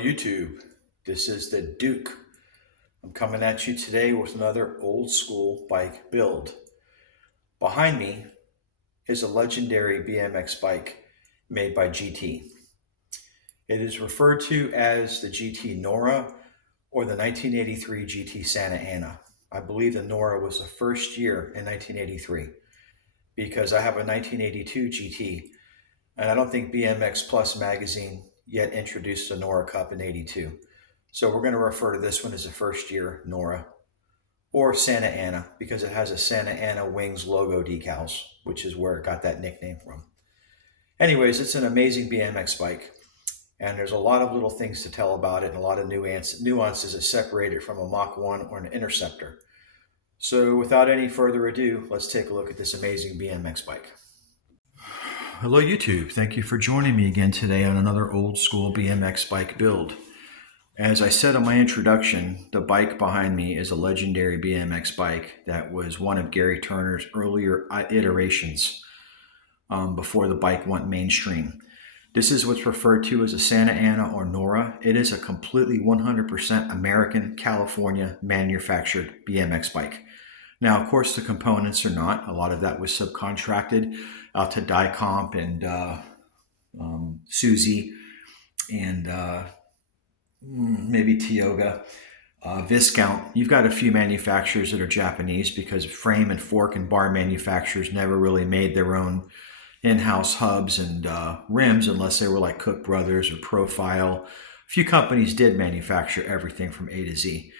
YouTube, this is the Duke. I'm coming at you today with another old school bike build. Behind me is a legendary BMX bike made by GT. It is referred to as the GT Nora or the 1983 GT Santa Ana. I believe the Nora was the first year in 1983 because I have a 1982 GT and I don't think BMX Plus magazine yet introduced the Nora Cup in '82. So we're going to refer to this one as the first year Nora or Santa Ana because it has a Santa Ana Wings logo decals, which is where it got that nickname from. Anyways, it's an amazing BMX bike and there's a lot of little things to tell about it and a lot of nuances that separate it from a Mach 1 or an Interceptor. So without any further ado, let's take a look at this amazing BMX bike. Hello YouTube, thank you for joining me again today on another old school BMX bike build. As I said in my introduction, the bike behind me is a legendary BMX bike that was one of Gary Turner's earlier iterations before the bike went mainstream. This is what's referred to as a Santa Ana or Nora. It is a completely 100% American, California manufactured BMX bike. Now, of course, the components are not. A lot of that was subcontracted out to Dicomp and Suzy and maybe Tioga, Viscount. You've got a few manufacturers that are Japanese because frame and fork and bar manufacturers never really made their own in-house hubs and rims unless they were like Cook Brothers or Profile. A few companies did manufacture everything from A to Z.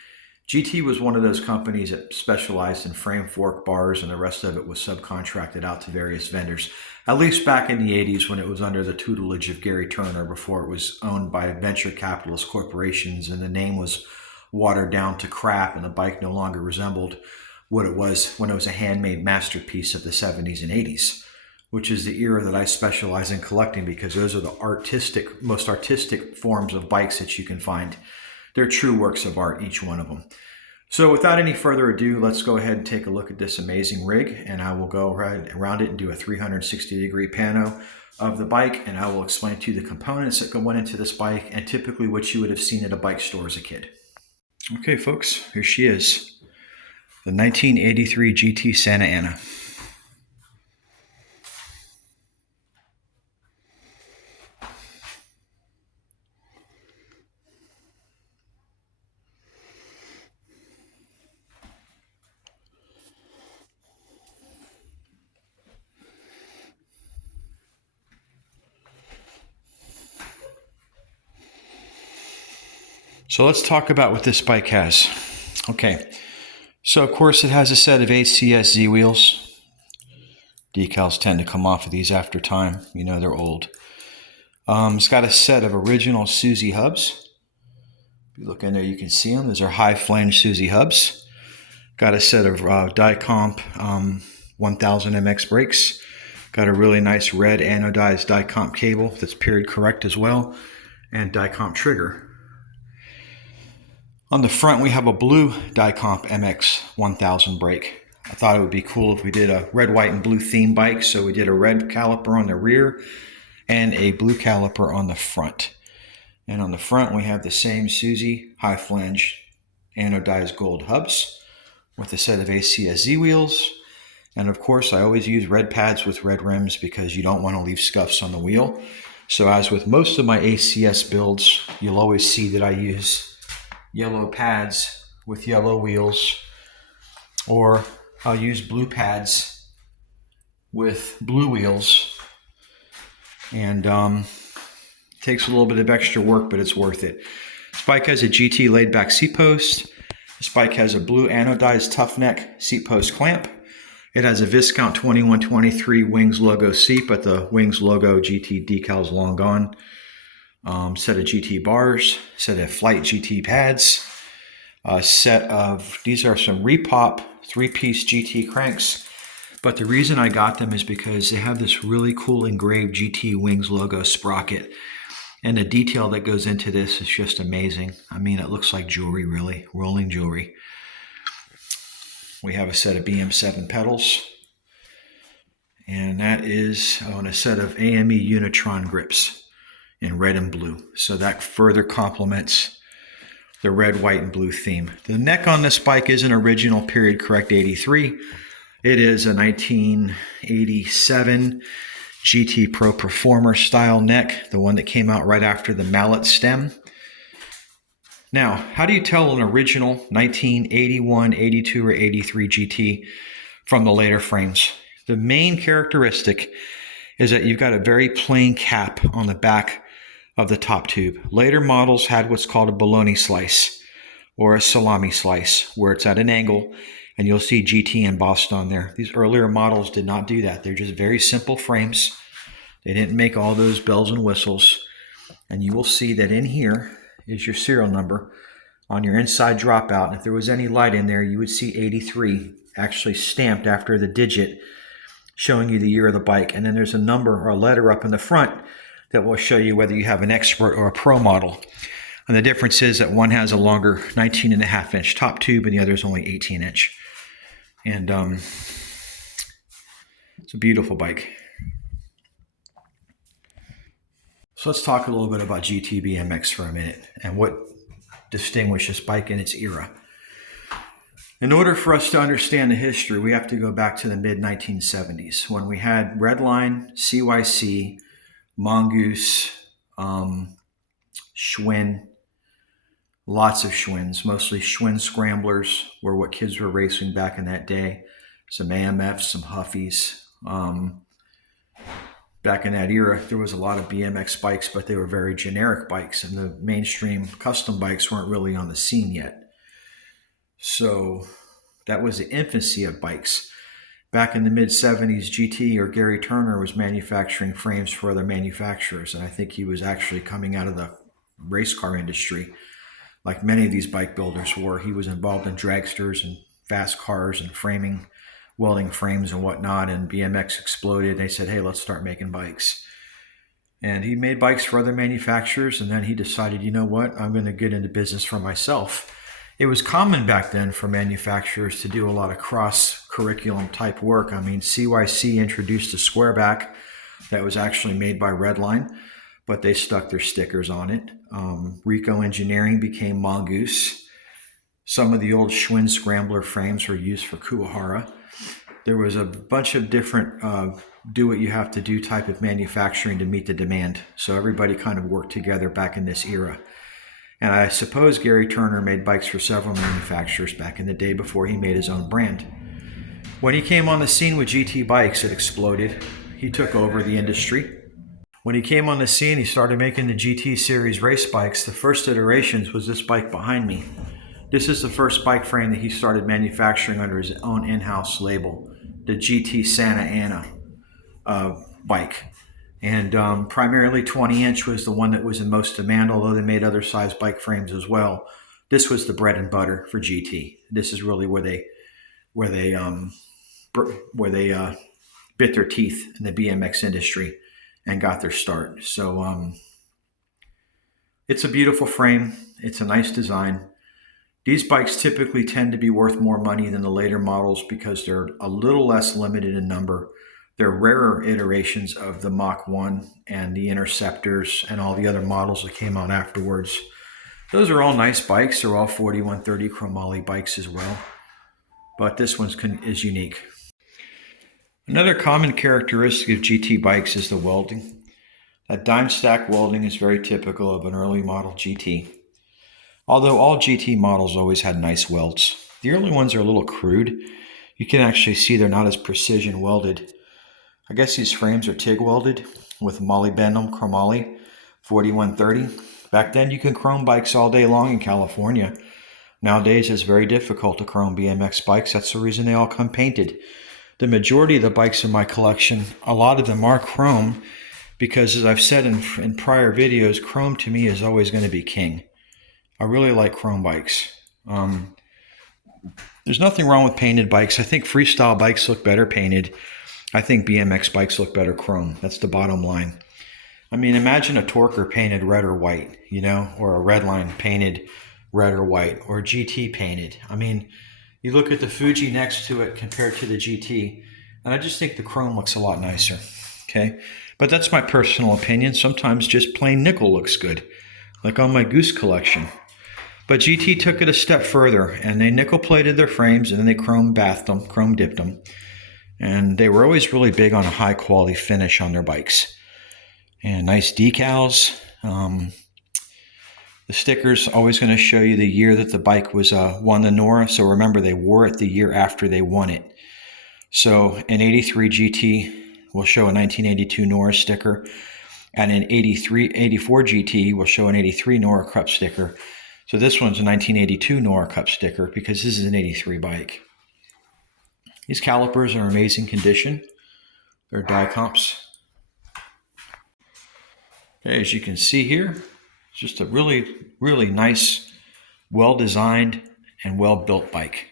GT was one of those companies that specialized in frame, fork, bars, and the rest of it was subcontracted out to various vendors, at least back in the 80s when it was under the tutelage of Gary Turner before it was owned by venture capitalist corporations and the name was watered down to crap and the bike no longer resembled what it was when it was a handmade masterpiece of the 70s and 80s, which is the era that I specialize in collecting because those are the most artistic forms of bikes that you can find. They're true works of art, each one of them. So without any further ado, let's go ahead and take a look at this amazing rig, and I will go right around it and do a 360-degree pano of the bike, and I will explain to you the components that went into this bike and typically what you would have seen at a bike store as a kid. Okay, folks, here she is, the 1983 GT Santa Ana. So let's talk about what this bike has. Okay, so of course it has a set of ACS Z wheels. Decals tend to come off of these after time. You know they're old. It's got a set of original Suzy hubs. If you look in there, you can see them. Those are high flange Suzy hubs. Got a set of Dicomp 1000 MX brakes. Got a really nice red anodized Dicomp cable that's period correct as well. And Dicomp trigger. On the front, we have a blue Dicomp MX 1000 brake. I thought it would be cool if we did a red, white, and blue theme bike. So we did a red caliper on the rear and a blue caliper on the front. And on the front, we have the same Suzy high flange anodized gold hubs with a set of ACS Z wheels. And of course, I always use red pads with red rims because you don't want to leave scuffs on the wheel. So as with most of my ACS builds, you'll always see that I use yellow pads with yellow wheels, or I'll use blue pads with blue wheels. And takes a little bit of extra work, but it's worth it. This bike has a GT laid back seat post. This bike has a blue anodized tough neck seat post clamp. It has a Viscount 2123 Wings logo seat, but the Wings logo GT decal's long gone. Set of GT bars, set of Flight GT pads, these are some Repop 3-piece GT cranks, but the reason I got them is because they have this really cool engraved GT Wings logo sprocket, and the detail that goes into this is just amazing. I mean, it looks like jewelry, really, rolling jewelry. We have a set of BM7 pedals, and that is on a set of AME Unitron grips. in red and blue. So that further complements the red, white, and blue theme. The neck on this bike is an original period correct 83. It is a 1987 GT Pro Performer style neck, the one that came out right after the mallet stem. Now, how do you tell an original 1981, 82, or 83 GT from the later frames? The main characteristic is that you've got a very plain cap on the back of the top tube. Later models had what's called a bologna slice or a salami slice, where it's at an angle and you'll see GT embossed on there. These earlier models did not do that. They're just very simple frames. They didn't make all those bells and whistles. And you will see that in here is your serial number on your inside dropout. And if there was any light in there, you would see 83 actually stamped after the digit, showing you the year of the bike. And then there's a number or a letter up in the front that will show you whether you have an expert or a pro model. And the difference is that one has a longer 19.5-inch top tube and the other is only 18-inch. And it's a beautiful bike. So let's talk a little bit about GT BMX for a minute and what distinguished this bike in its era. In order for us to understand the history, we have to go back to the mid-1970s when we had Redline, CYC, Mongoose, Schwinn, lots of Schwinns, mostly Schwinn Scramblers were what kids were racing back in that day. Some AMFs, some Huffies. Back in that era, there was a lot of BMX bikes, but they were very generic bikes, and the mainstream custom bikes weren't really on the scene yet. So that was the infancy of bikes. Back in the mid-70s, GT or Gary Turner was manufacturing frames for other manufacturers, and I think he was actually coming out of the race car industry. Like many of these bike builders were, he was involved in dragsters and fast cars and framing, welding frames and whatnot, and BMX exploded. They said, hey, let's start making bikes. And he made bikes for other manufacturers, and then he decided, you know what, I'm going to get into business for myself. It was common back then for manufacturers to do a lot of cross-curriculum type work. I mean, CYC introduced a square back that was actually made by Redline, but they stuck their stickers on it. Rico Engineering became Mongoose. Some of the old Schwinn Scrambler frames were used for Kuwahara. There was a bunch of different do-what-you-have-to-do type of manufacturing to meet the demand. So everybody kind of worked together back in this era. And I suppose Gary Turner made bikes for several manufacturers back in the day before he made his own brand. When he came on the scene with GT bikes, it exploded. He took over the industry. When he came on the scene, he started making the GT series race bikes. The first iterations was this bike behind me. This is the first bike frame that he started manufacturing under his own in-house label, the GT Santa Ana bike. And primarily 20-inch was the one that was in most demand, although they made other size bike frames as well. This was the bread and butter for GT. This is really where they bit their teeth in the BMX industry and got their start. So it's a beautiful frame. It's a nice design. These bikes typically tend to be worth more money than the later models because they're a little less limited in number. They're rarer iterations of the Mach 1 and the Interceptors and all the other models that came out afterwards. Those are all nice bikes. They're all 4130 chromoly bikes as well. But this one is unique. Another common characteristic of GT bikes is the welding. That dime stack welding is very typical of an early model GT. Although all GT models always had nice welds. The early ones are a little crude. You can actually see they're not as precision welded. I guess these frames are TIG welded with molybdenum chromoly 4130. Back then you can chrome bikes all day long in California. Nowadays it's very difficult to chrome BMX bikes. That's the reason they all come painted. The majority of the bikes in my collection, a lot of them are chrome because, as I've said in prior videos, chrome to me is always going to be king. I really like chrome bikes. There's nothing wrong with painted bikes. I think freestyle bikes look better painted. I think BMX bikes look better chrome. That's the bottom line. I mean, imagine a Torker painted red or white, you know, or a Redline painted red or white, or GT painted. I mean, you look at the Fuji next to it compared to the GT, and I just think the chrome looks a lot nicer, okay? But that's my personal opinion. Sometimes just plain nickel looks good, like on my Goose collection. But GT took it a step further, and they nickel plated their frames, and then they chrome dipped them. And they were always really big on a high quality finish on their bikes. And nice decals. The sticker's always going to show you the year that the bike was won the Nora. So remember, they wore it the year after they won it. So in 83 GT, we'll show a 1982 Nora sticker. And in 84 GT, we'll show an 83 Nora Cup sticker. So this one's a 1982 Nora Cup sticker because this is an 83 bike. These calipers are in amazing condition. They're die comps. Okay, as you can see here, it's just a really, really nice, well-designed and well-built bike.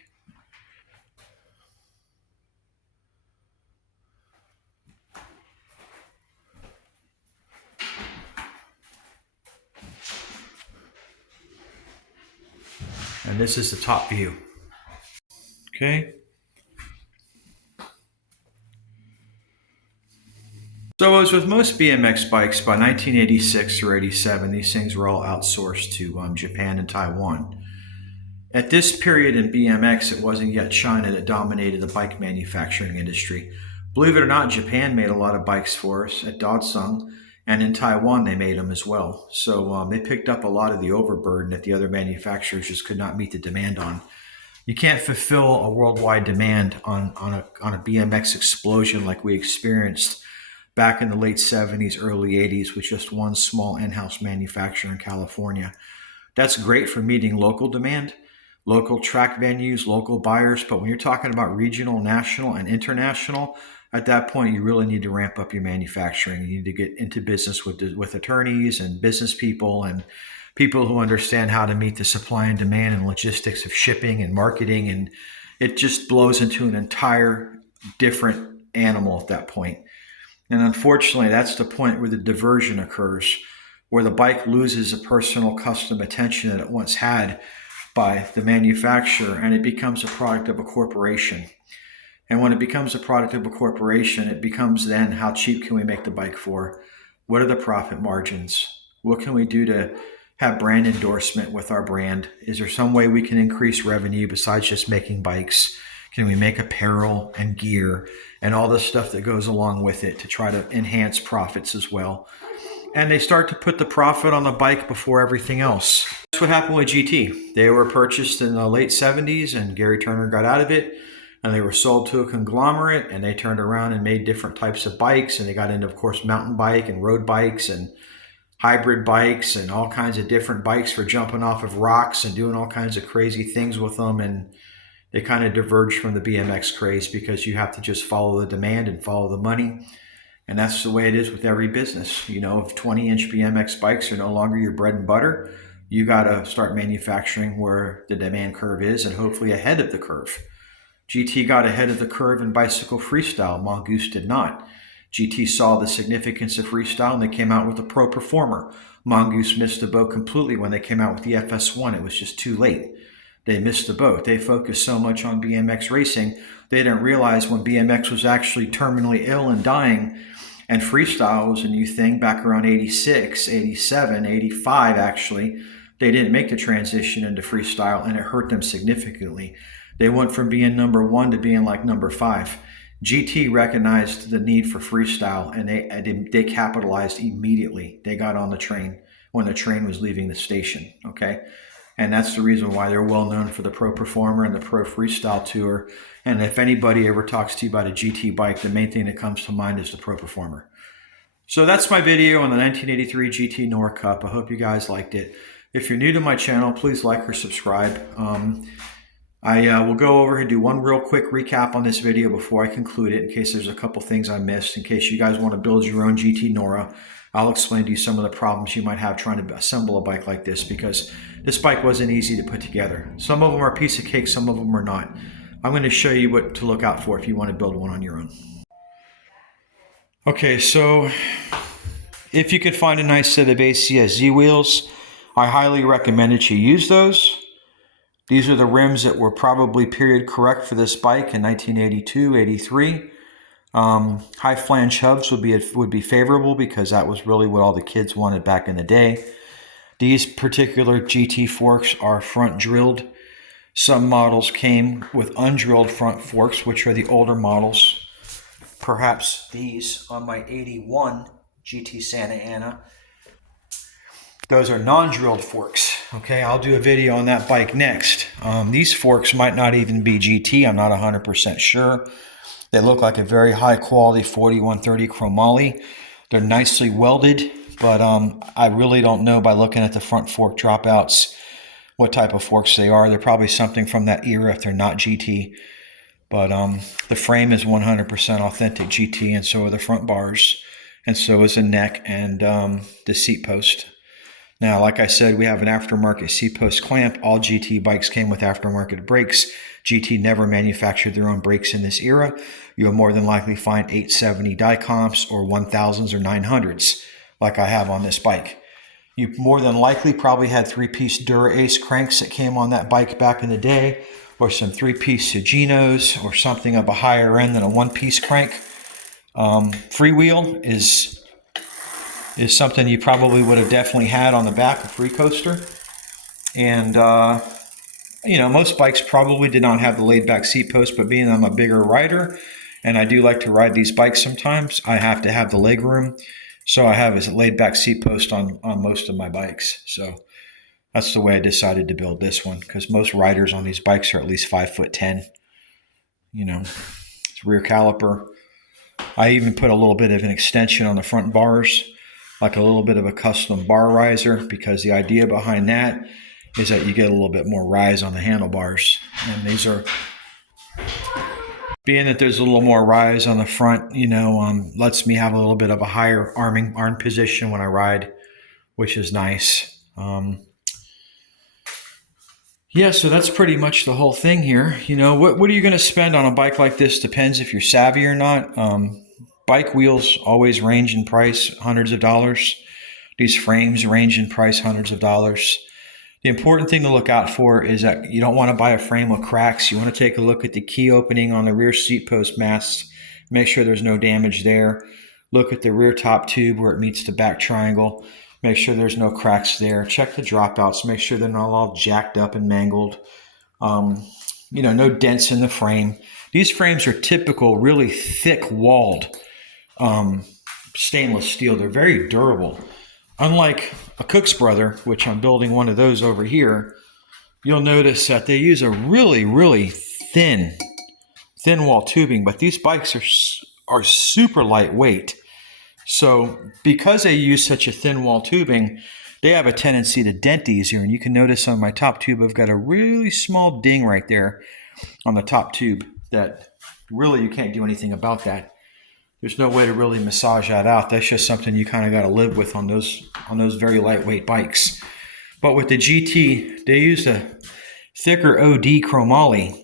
And this is the top view. Okay. So as with most BMX bikes, by 1986 or 87, these things were all outsourced to Japan and Taiwan. At this period in BMX, it wasn't yet China that dominated the bike manufacturing industry. Believe it or not, Japan made a lot of bikes for us at Dodsung, and in Taiwan they made them as well. So they picked up a lot of the overburden that the other manufacturers just could not meet the demand on. You can't fulfill a worldwide demand on a BMX explosion like we experienced back in the late 70s, early 80s with just one small in-house manufacturer in California. That's great for meeting local demand, local track venues, local buyers, but when you're talking about regional, national, and international, at that point you really need to ramp up your manufacturing. You need to get into business with attorneys and business people and people who understand how to meet the supply and demand and logistics of shipping and marketing, and it just blows into an entire different animal at that point. And unfortunately, that's the point where the diversion occurs, where the bike loses a personal custom attention that it once had by the manufacturer, and it becomes a product of a corporation. And when it becomes a product of a corporation, it becomes then, how cheap can we make the bike for? What are the profit margins? What can we do to have brand endorsement with our brand? Is there some way we can increase revenue besides just making bikes? Can we make apparel and gear and all the stuff that goes along with it to try to enhance profits as well? And they start to put the profit on the bike before everything else. That's what happened with GT. They were purchased in the late 70s and Gary Turner got out of it, and they were sold to a conglomerate, and they turned around and made different types of bikes, and they got into, of course, mountain bike and road bikes and hybrid bikes and all kinds of different bikes for jumping off of rocks and doing all kinds of crazy things with them. And they kind of diverged from the BMX craze because you have to just follow the demand and follow the money. And that's the way it is with every business. You know, if 20-inch BMX bikes are no longer your bread and butter, you got to start manufacturing where the demand curve is and hopefully ahead of the curve. GT got ahead of the curve in bicycle freestyle. Mongoose did not. GT saw the significance of freestyle and they came out with the Pro Performer. Mongoose missed the boat completely when they came out with the FS1. It was just too late. They missed the boat. They focused so much on BMX racing, they didn't realize when BMX was actually terminally ill and dying, and freestyle was a new thing back around 86, 87, 85 actually, they didn't make the transition into freestyle, and it hurt them significantly. They went from being number one to being like number 5. GT recognized the need for freestyle, and they capitalized immediately. They got on the train when the train was leaving the station, okay? And that's the reason why they're well known for the Pro Performer and the Pro Freestyle Tour. And if anybody ever talks to you about a GT bike, the main thing that comes to mind is the Pro Performer. So that's my video on the 1983 GT Nora Cup. I hope you guys liked it. If you're new to my channel, please like or subscribe. I will go over and do one real quick recap on this video before I conclude it, in case there's a couple things I missed. In case you guys want to build your own GT Nora, I'll explain to you some of the problems you might have trying to assemble a bike like this, because this bike wasn't easy to put together. Some of them are a piece of cake, some of them are not. I'm going to show you what to look out for if you want to build one on your own. Okay, so if you could find a nice set of ACS Z wheels, I highly recommend that you use those. These are the rims that were probably period correct for this bike in 1982, 83. High flange hubs would be favorable because that was really what all the kids wanted back in the day. These particular GT forks are front drilled. Some models came with undrilled front forks, which are the older models. Perhaps these on my 81 GT Santa Ana. Those are non-drilled forks. Okay, I'll do a video on that bike next. These forks might not even be GT. I'm not 100% sure. They look like a very high quality 4130 chromoly. They're nicely welded, but I really don't know by looking at the front fork dropouts what type of forks they are. They're probably something from that era if they're not GT. But the frame is 100% authentic GT, and so are the front bars, and so is the neck and the seat post. Now, like I said, we have an aftermarket seat post clamp. All GT bikes came with aftermarket brakes. GT never manufactured their own brakes in this era. You'll more than likely find 870 die comps or 1000s or 900s like I have on this bike. You more than likely probably had 3-piece Dura Ace cranks that came on that bike back in the day, or some 3-piece Suginos, or something of a higher end than a 1-piece crank. Freewheel is something you probably would have definitely had on the back of Free Coaster. And, you know, most bikes probably did not have the laid back seat post, but being I'm a bigger rider, and I do like to ride these bikes sometimes, I have to have the leg room. So I have a laid back seat post on most of my bikes. So that's the way I decided to build this one, because most riders on these bikes are at least 5'10". You know, it's rear caliper. I even put a little bit of an extension on the front bars, like a little bit of a custom bar riser, because the idea behind that is that you get a little bit more rise on the handlebars. And these are, being that there's a little more rise on the front, you know, lets me have a little bit of a higher arm position when I ride, which is nice. Yeah, so that's pretty much the whole thing here. You know, what are you going to spend on a bike like this? Depends if you're savvy or not. Bike wheels always range in price, hundreds of dollars. These frames range in price, hundreds of dollars. The important thing to look out for is that you don't want to buy a frame with cracks. You want to take a look at the key opening on the rear seat post masts. Make sure there's no damage there. Look at the rear top tube where it meets the back triangle. Make sure there's no cracks there. Check the dropouts. Make sure they're not all jacked up and mangled. You know, no dents in the frame. These frames are typical, really thick walled stainless steel. They're very durable. Unlike a Cook's Brother, which I'm building one of those over here, you'll notice that they use a really, really thin wall tubing, but these bikes are super lightweight. So because they use such a thin wall tubing, they have a tendency to dent easier. And you can notice on my top tube, I've got a really small ding right there on the top tube that really you can't do anything about that. There's no way to really massage that out. That's just something you kind of got to live with on those very lightweight bikes. But with the GT, they used a thicker OD chromoly,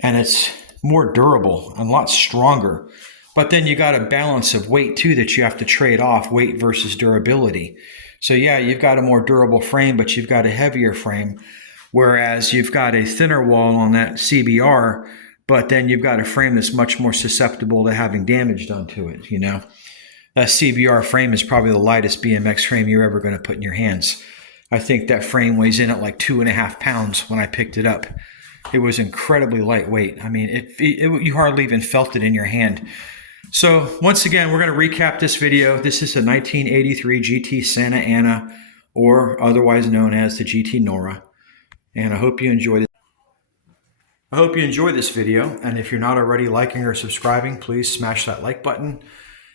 and it's more durable and a lot stronger. But then you got a balance of weight too that you have to trade off, weight versus durability. So yeah, you've got a more durable frame, but you've got a heavier frame, whereas you've got a thinner wall on that CBR, but then you've got a frame that's much more susceptible to having damage done to it, you know. That CBR frame is probably the lightest BMX frame you're ever going to put in your hands. I think that frame weighs in at like 2.5 pounds when I picked it up. It was incredibly lightweight. I mean, you hardly even felt it in your hand. So once again, we're going to recap this video. This is a 1983 GT Santa Ana, or otherwise known as the GT Nora. And I hope you enjoyed it. I hope you enjoyed this video, and if you're not already liking or subscribing, please smash that like button,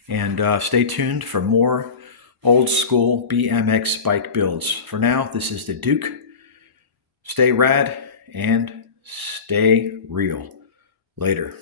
and stay tuned for more old school BMX bike builds. For now, this is the Duke. Stay rad and stay real. Later.